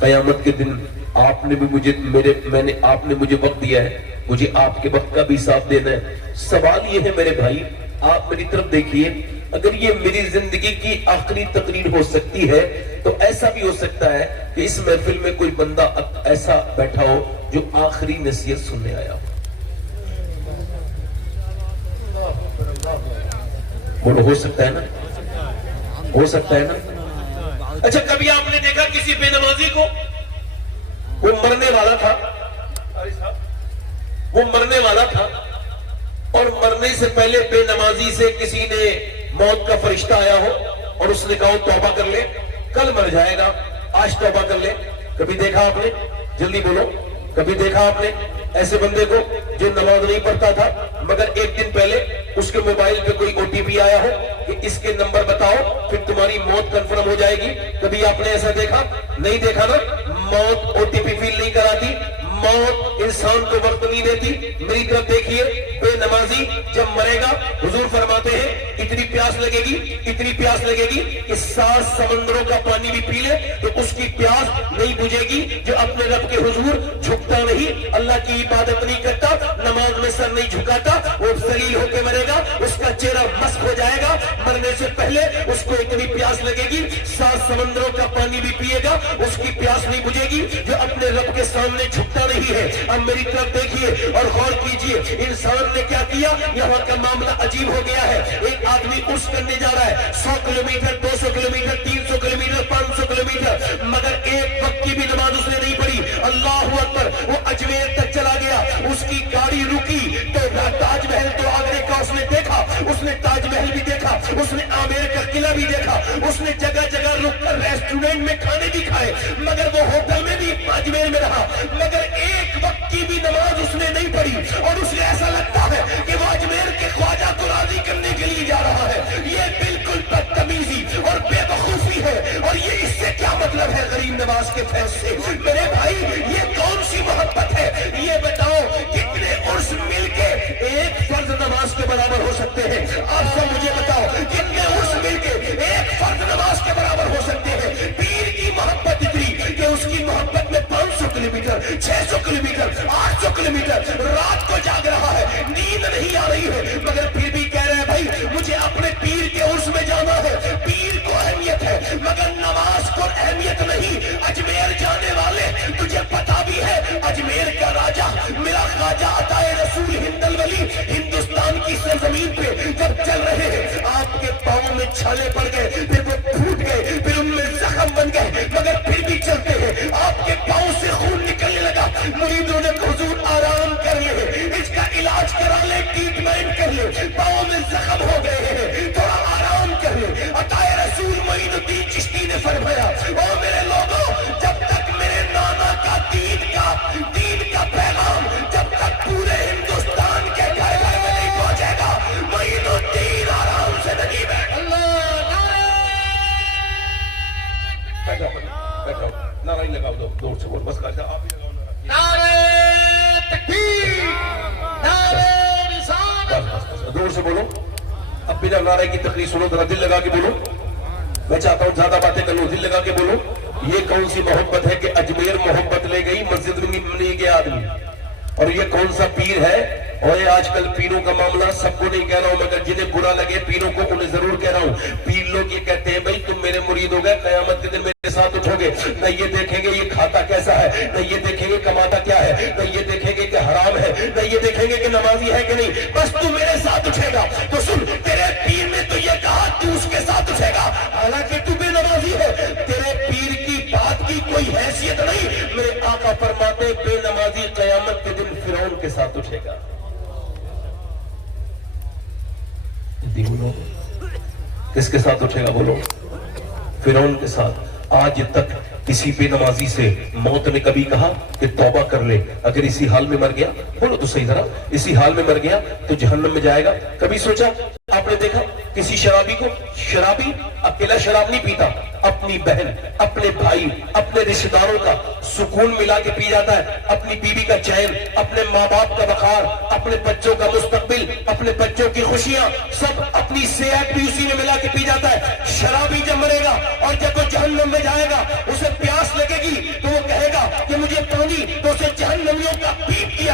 قیامت کے دن آپ نے بھی آپ نے مجھے وقت دیا ہے، مجھے آپ کے وقت کا بھی حساب دینا ہے۔ سوال یہ ہے میرے بھائی، آپ میری طرف دیکھیے، اگر یہ میری زندگی کی آخری تقریر ہو سکتی ہے تو ایسا بھی ہو سکتا ہے کہ اس محفل میں کوئی بندہ ایسا بیٹھا ہو جو آخری نصیحت سننے آیا ہو۔ بولو، ہو سکتا ہے نا؟ ہو سکتا ہے نا؟ اچھا، کبھی آپ نے دیکھا کسی بے نمازی کو؟ وہ مرنے والا تھا، وہ مرنے والا تھا، اور مرنے سے پہلے بے نمازی سے کسی نے موت کا فرشتہ آیا ہو اور اس نے کہا توبہ کر لے، کل مر جائے گا، آج توبہ کر لے۔ کبھی دیکھا آپ نے؟ جلدی بولو، کبھی دیکھا آپ نے ایسے بندے کو جو نماز نہیں پڑھتا تھا مگر ایک دن پہلے اس کے موبائل پہ کوئی او ٹی پی آیا ہو کہ اس کے نمبر بتاؤ پھر تمہاری موت کنفرم ہو جائے گی؟ کبھی آپ نے ایسا دیکھا؟ نہیں دیکھا نا؟ موت او ٹی پی فیل نہیں کراتی، موت انسان کو وقت نہیں دیتی۔ میری طرف دیکھیے، بے نمازی جب مرے گا حضور فرماتے ہیں اتنی پیاس لگے گی، اتنی پیاس لگے گی کہ 7 سمندروں کا پانی بھی پی لے تو اس کی پیاس نہیں بجھے گی۔ جو اپنے رب کے حضور جھکتا نہیں، اللہ کی عبادت نہیں کرتا، نماز میں سر نہیں جھکاتا، وہ ذلیل ہو کے مرے گا، اس کا چہرہ مسخ ہو جائے گا۔ مرنے سے پہلے اس کو اتنی پیاس لگے گی 7 سمندروں کا پانی بھی پیے گا، اس کی پیاس نہیں بجھے گی۔ جو اپنے رب کے سامنے جھکتا نہیں ہے، اب میری طرف دیکھیے اور غور کیجئے، انسان نے کیا کیا؟ یہاں کا معاملہ عجیب ہو گیا ہے۔ ایک آدمی عرس کرنے جا رہا ہے، 100 کلومیٹر، 200 کلومیٹر، 300 کلومیٹر، 500 کلومیٹر، مگر ایک وقت کی بھی نماز اس نے نہیں پڑھی۔ اللہ اکبر! وہ اجمیر تک چلا گیا، اس کی گاڑی رکی تو تاج محل تو آگرے کا اس نے دیکھا، اس نے تاج محل بھی دیکھا، اس نے عامر کا قلعہ بھی دیکھا، اس نے جگہ جگہ رک کر ریسٹورنٹ میں کھانے بھی کھائے، مگر وہ ہوٹل میں بھی اجمیر میں رہا، مگر ایک وقت کی بھی نماز اس نے نہیں پڑھی، اور اسے ایسا لگتا ہے کہ وہ اجمیر کے خواجہ کو راضی کرنے کے لیے جا رہا ہے۔ یہ بالکل بدتمیزی اور بے وقوفی ہے، اور یہ اس سے کیا مطلب ہے غریب نواز کے فیض سے؟ میرے بھائی، یہ کون سی محبت ہے؟ یہ بتاؤ کتنے عرس مل کے ایک فرض نماز کے برابر ہو سکتے ہیں؟ آپ سب مجھے بتاؤ کتنے عرس مل کے ایک فرض نماز کے برابر ہو سکتے ہیں؟ پیر کی محبت اتنی کہ اس کی محبت میں 500 کلومیٹر، 600 کلومیٹر، 800 کلومیٹر رات کو جاگ رہا ہے، نیند نہیں آ رہی ہے، مگر پھر بھی کہہ رہے ہیں بھائی مجھے اپنے پیر کے عرس میں جانا ہے۔ پیر کو اہمیت ہے مگر نماز کو اہمیت نہیں۔ اجمیر جانے والے تجھے پتا بھی ہے اجمیر کا راجہ میرا خواجہ عطا رسول ہندل ولی ہندوستان کی سرزمین پہ جب چل رہے ہیں آپ کے پاؤں میں چھالے پڑ گئے، پھر وہ پھوٹ گئے، پھر ان میں زخم بن گئے، مگر پھر بھی چلتے ہیں۔ آپ کے پاؤں سے خون نکلنے لگا، مریدوں نے حضور آرام کر لے، اس کا علاج کرا لے، ٹریٹمنٹ کر لے، پاؤں میں زخم ہو گئے ہیں، تھوڑا آرام کر لے۔ عطا رسول معین الدین چشتی نے فرمایا او میرے لوگوں، جب تک میرے نانا کا دین کا پیغام جب تک پورے ہندوستان کے گھر گھر میں نہیں پہنچے گا، معین الدین آرام سے نہیں بیٹھے۔ بیٹھو، نعرہ ہی لگاؤ، دور سے بول، بس خواجہ آپ ہی لگاؤ نعرہ تکبیر، نعرہ رسالت۔ دور سے بولو، اب بنا نعرہ کی تقریر سنو، ذرا دل لگا کے بولو۔ میں چاہتا ہوں زیادہ باتیں کر لوں، دل لگا کے بولو۔ یہ کون سی محبت ہے کہ اجمیر محبت لے گئی، مسجد میں نہیں گیا آدمی؟ اور یہ کون سا پیر ہے؟ اور یہ آج کل پیروں کا معاملہ سب کو نہیں کہہ رہا ہوں مگر جنہیں برا لگے پیروں کو انہیں ضرور کہہ رہا ہوں۔ پیر لوگ یہ کہتے ہیں بھائی تم میرے مرید ہو گئے، قیامت کے دن میرے ساتھ اٹھو گے، نہ یہ دیکھیں گے یہ کھاتا کیسا ہے، نہ یہ دیکھیں گے کماتا کیا ہے، نہ یہ دیکھیں گے کہ حرام ہے، نہ یہ دیکھیں گے کہ نمازی ہے کہ نہیں، بس تو میرے ساتھ اٹھے گا۔ تو سن، تیرے پیر نے تو یہ کہا تو اس کے ساتھ اٹھے گا، حالانکہ تو بے نمازی ہے، تیرے پیر کی بات کی کوئی حیثیت نہیں۔ میرے آقا فرماتے بے نمازی قیامت کے دن فرعون کے ساتھ اٹھے گا۔ کس کے ساتھ اٹھے گا بولو؟ فرعون کے ساتھ۔ آج تک کسی بے نمازی سے موت نے کبھی کہا کہ توبہ کر لے؟ اگر اسی حال میں مر گیا، بولو تو صحیح ذرا، اسی حال میں مر گیا تو جہنم میں جائے گا؟ کبھی سوچا؟ آپ نے دیکھا کسی شرابی کو؟ شرابی اکیلا شراب نہیں پیتا، اپنی بہن، اپنے بھائی، اپنے رشتہ داروں کا سکون ملا کے پی جاتا ہے، اپنی بیوی کا چین، اپنے ماں باپ کا وقار، اپنے بچوں کا مستقبل، اپنے بچوں کی خوشیاں، سب اپنی صحت بھی اسی میں ملا کے پی جاتا ہے۔ شرابی جب مرے گا اور جب وہ جہنم میں جائے گا، اسے پیاس لگے گی تو وہ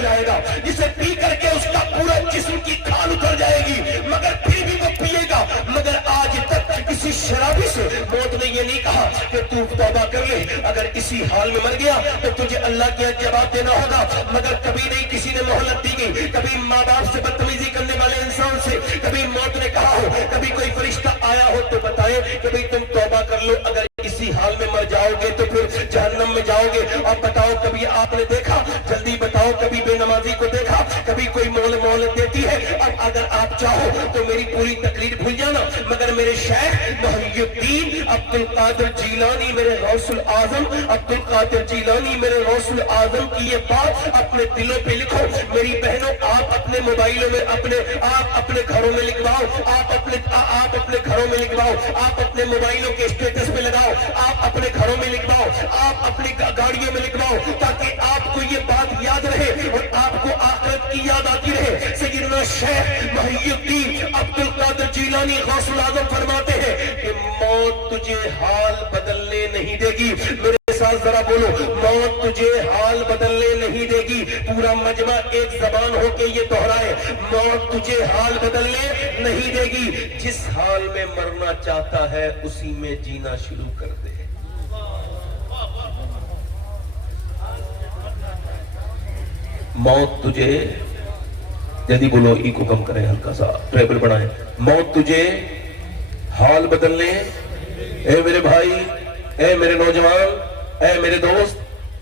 پیا جائے گا، جسے پی کر کے اس کا پورا جسم کی کھال اتر جائے گی، مگر پھر بھی وہ پیے گا۔ مگر آج تک کسی شرابی سے موت نے یہ نہیں کہا کہ تو توبہ کر لے، اگر اسی حال میں مر گیا تو تجھے اللہ کے جواب دینا ہوگا۔ مگر کبھی نہیں کسی نے مہلت دی گئی، کبھی ماں باپ سے بدتمیزی کرنے والے انسان سے کبھی موت نے کہا ہو، کبھی کوئی فرشتہ آیا ہو تو بتائے کہ بھئی تم توبہ کر لو، اگر اسی حال میں مر جاؤ گے تو پھر جہنم میں جاؤ گے۔ اور بتاؤ کبھی آپ نے دیکھا، جلدی بتاؤ کبھی بے نمازی کو دیکھا، کبھی کوئی مہلت دیتی ہے؟ اب اگر آپ چاہو تو میری پوری تقریر بھول جانا، مگر میرے شیخ محی الدین عبد القادر جیلانی، میرے غوث العظم عبد القادر جیلانی، میرے غوث العظم کی یہ بات اپنے دلوں پہ لکھو۔ میری بہنوں، آپ اپنے موبائلوں میں آپ اپنے گھروں میں لکھواؤ، آپ اپنے گھروں میں لکھواؤ، آپ اپنے موبائلوں کے اسٹیٹس پہ لگاؤ، آپ اپنے گھروں میں لکھواؤ، آپ اپنی گاڑیوں میں لکھواؤ، تاکہ آپ کو یہ بات یاد رہے اور آپ کو آخرت کی یاد آتی رہے۔ سیدنا شیخ محی الدین عبد القادر جیلانی غوث العظم فرماتے ہیں کہ موت تجھے حال بدلنے نہیں دے گی۔ میرے ساتھ ذرا بولو، موت تجھے حال بدلنے نہیں دے گی۔ پورا مجمع ایک زبان ہو کے یہ دہرائے، موت تجھے حال بدلنے نہیں دے گی۔ جس حال میں مرنا چاہتا ہے اسی میں جینا شروع کر دے۔ موت تجھے، جلدی بولو، ای کو کم کریں، ہلکا سا ٹریبل بڑھائیں۔ موت تجھے حال بدلنے، اے میرے بھائی، اے میرے نوجوان، اے میرے دوست،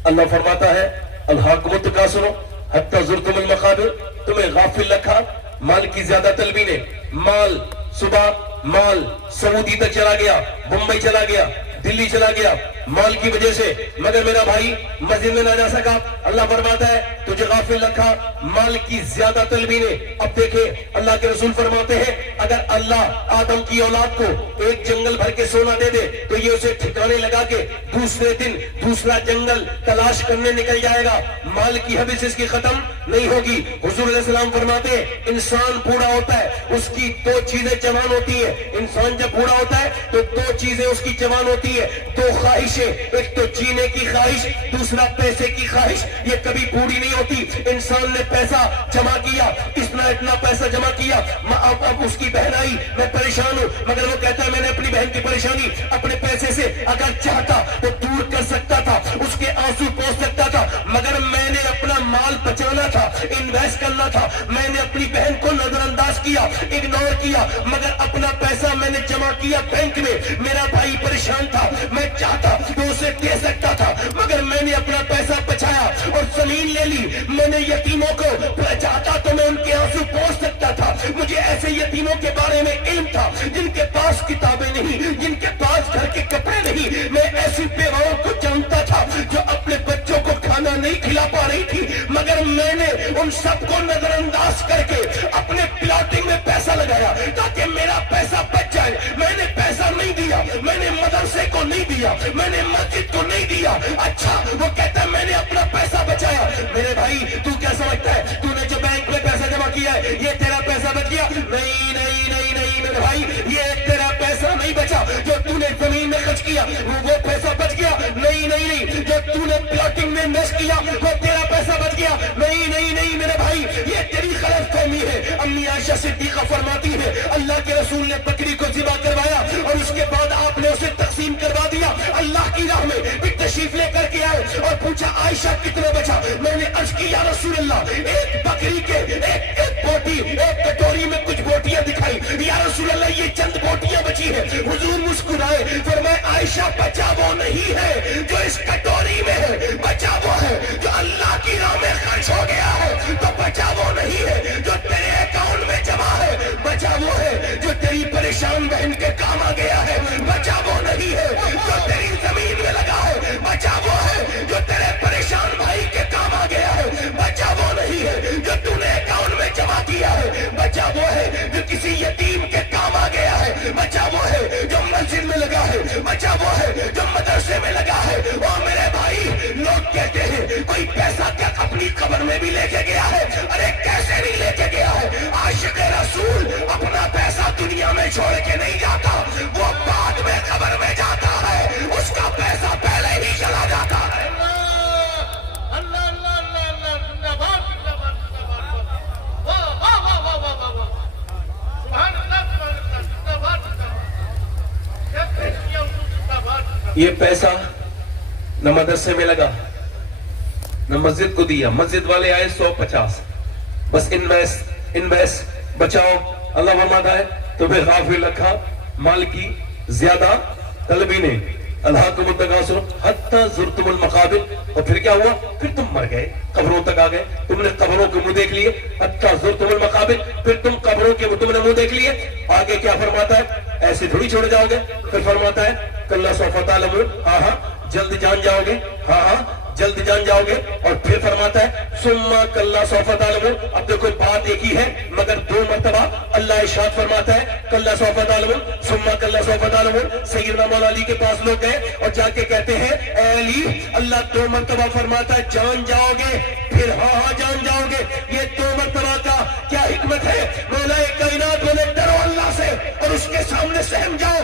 اللہ فرماتا ہے الحاکم التکاثر حتی زرتم المقابر، تمہیں غافل رکھا مال کی زیادہ طلبی نے۔ مال صبح مال سعودی تک چلا گیا، ممبئی چلا گیا، دلی چلا گیا مال کی وجہ سے، مگر میرا بھائی مسجد میں نہ جا سکا۔ اللہ فرماتا ہے تجھے غافل رکھا مال کی زیادہ طلبی نے۔ اب دیکھیں اللہ کے رسول فرماتے ہیں اگر اللہ آدم کی اولاد کو ایک جنگل بھر کے سونا دے دے تو یہ اسے ٹھکانے لگا کے دوسرے دن دوسرا جنگل تلاش کرنے نکل جائے گا، مال کی حبس اس کی ختم نہیں ہوگی۔ حضور علیہ السلام فرماتے ہیں انسان بوڑھا ہوتا ہے اس کی دو چیزیں جوان ہوتی ہیں۔ انسان جب بوڑھا ہوتا ہے تو دو چیزیں اس کی جوان ہوتی ہے، دو خواہشیں، ایک تو جینے کی خواہش، دوسرا پیسے کی خواہش۔ یہ کبھی پوری نہیں ہوتی۔ انسان نے پیسہ جمع کیا، اتنا پیسہ جمع کیا، اب اس کی بہن آئی میں پریشان ہوں، مگر وہ کہتا ہے میں نے اپنی بہن کی پریشانی اپنے پیسے سے اگر چاہتا تو دور کر سکتا تھا، اس کے آنسو پوچھ سکتا تھا، مگر میں نے اپنا مال بچانا تھا، انویسٹ کرنا تھا، میں نے اپنی بہن کو نظر انداز کیا، اگنور کیا، مگر اپنا پیسہ میں نے جمع کیا بینک میں۔ میرا بھائی پریشان تھا، میں چاہتا تو اسے دے سکتا تھا، مگر میں نے اپنا پیسہ بچایا اور زمین لے لی۔ میں نے یتیموں کو چاہتا تو میں ان کے آنسو پوچھ سکتا تھا۔ مجھے ایسے یتیموں کے بارے میں علم تھا جن کے پاس کتابیں نہیں، جن کے پاس گھر کے کپڑے نہیں۔ میں ایسی بیواؤں کو جانتا تھا جو اپنے بچوں کو کھانا نہیں کھلا پا رہی تھی، مگر میں نے ان سب کو نظر انداز کر کے اپنے پلاٹنگ میں پیسہ لگایا تاکہ میرا پیسہ بچ جائے۔ میں نے پیسہ نہیں دیا، میں نے مدرسے کو نہیں دیا، میں نے مسجد کو نہیں دیا۔ اچھا وہ کہتا ہے میں نے اپنا پیسہ بچایا۔ میرے بھائی تو کیا سمجھتا ہے تو نے جو بینک میں پیسہ جمع کیا ہے یہ تیرا پیسہ بچ گیا؟ نہیں نہیں نہیں نہیں میرے بھائی، یہ تیرا پیسہ نہیں بچا۔ جو تو نے زمین میں خرچ کیا وہ پیسہ بچ گیا؟ نہیں نہیں نہیں۔ جو تو نے پلاٹنگ میں انویسٹ کیا وہ تیرا پیسہ بچ گیا؟ نہیں نہیں نہیں میرے بھائی، یہ تیری غلط فہمی ہے۔ امی عائشہ صدیقہ فرماتی ہے اللہ کے رسول نے بکری کو ذبح کروایا اور اس کے بعد آپ نے اسے تقسیم کروا دیا۔ اللہ کی راہ میں بھی تشریف لے کر کے آئے اور پوچھا عائشہ کتنا بچا؟ میں نے عرض کی یا رسول اللہ ایک بکری کے ایک بوٹی، ایک کٹوری میں کچھ بوٹیاں دکھائی، یا رسول اللہ یہ چند بوٹیاں بچی ہیں۔ حضور مسکرائے فرمائے عائشہ بچا وہ نہیں ہے جو اس کٹوری میں ہے، بچا وہ ہے جو اللہ کی راہ میں خرچ ہو گیا ہے۔ تو بچا وہ نہیں ہے جو تیرے اکاؤنٹ میں جمع ہے، بچا وہ ہے جو تیری پریشان بہن کے کام آ گیا ہے، بچا وہ نہیں ہے جو تیری زمین میں لگا ہے، بچا وہ ہے جو تیرے پریشان بھائی کے کام آ گیا ہے، بچا وہ نہیں ہے جو تو نے اکاؤنٹ میں جمع کیا ہے، بچا وہ ہے جو کسی یتیم کے کام آ گیا ہے، بچا وہ ہے جو مسجد میں لگا ہے، بچا وہ ہے جو مدرسے میں لگا ہے۔ اور میرے بھائی لوگ کہتے ہیں کوئی پیسہ کیا اپنی قبر میں بھی لے کے گیا ہے؟ ارے کیسے نہیں لے کے گیا ہے؟ عاشق رسول اپنا پیسہ دنیا میں چھوڑ کے نہیں جاتا، وہ بعد میں قبر میں جاتا ہے، اس کا پیسہ پہلے ہی چلا جاتا ہے۔ اللہ اللہ اللہ اللہ اللہ، یہ پیسہ نہ مدرسے میں لگا نہ مسجد کو دیا. مسجد والے آئے 150, بس انویسٹ بچاؤ اللہ فرماتا ہے تمہیں غافل رکھا مال کی زیادہ طلبی نے. الہاکم التکاثر حتی زرتم المقابر. اور پھر کیا ہوا؟ پھر تم مر گئے, قبروں تک آ گئے, تم نے قبروں کے منہ دیکھ لیے. حتی زرتم المقابر, پھر تم قبروں کے تم نے منہ دیکھ لیے. آگے کیا فرماتا ہے؟ ایسے تھوڑی چھوڑ جاؤ گے. پھر فرماتا ہے کلا سوف تعلمون, ہاں ہاں جلد جان جاؤ گے, ہاں ہاں جلد جان جاؤ گے. اور پھر فرماتا ہے ثم کلا سوف تعلمون. اب دیکھو بات ایک ہی ہے مگر 2 مرتبہ اللہ ارشاد فرماتا ہے کلا سوف تعلمون ثم کلا سوف تعلمون. سیدنا مولا علی کے پاس لوگ گئے اور جا کے کہتے ہیں اے علی, اللہ 2 مرتبہ فرماتا ہے جان جاؤ گے, پھر ہاں ہاں جان جاؤ گے. یہ 2 مرتبہ کا کیا حکمت ہے؟ مولا کائنات بولے ڈرو اللہ سے اور اس کے سامنے سہم جاؤ.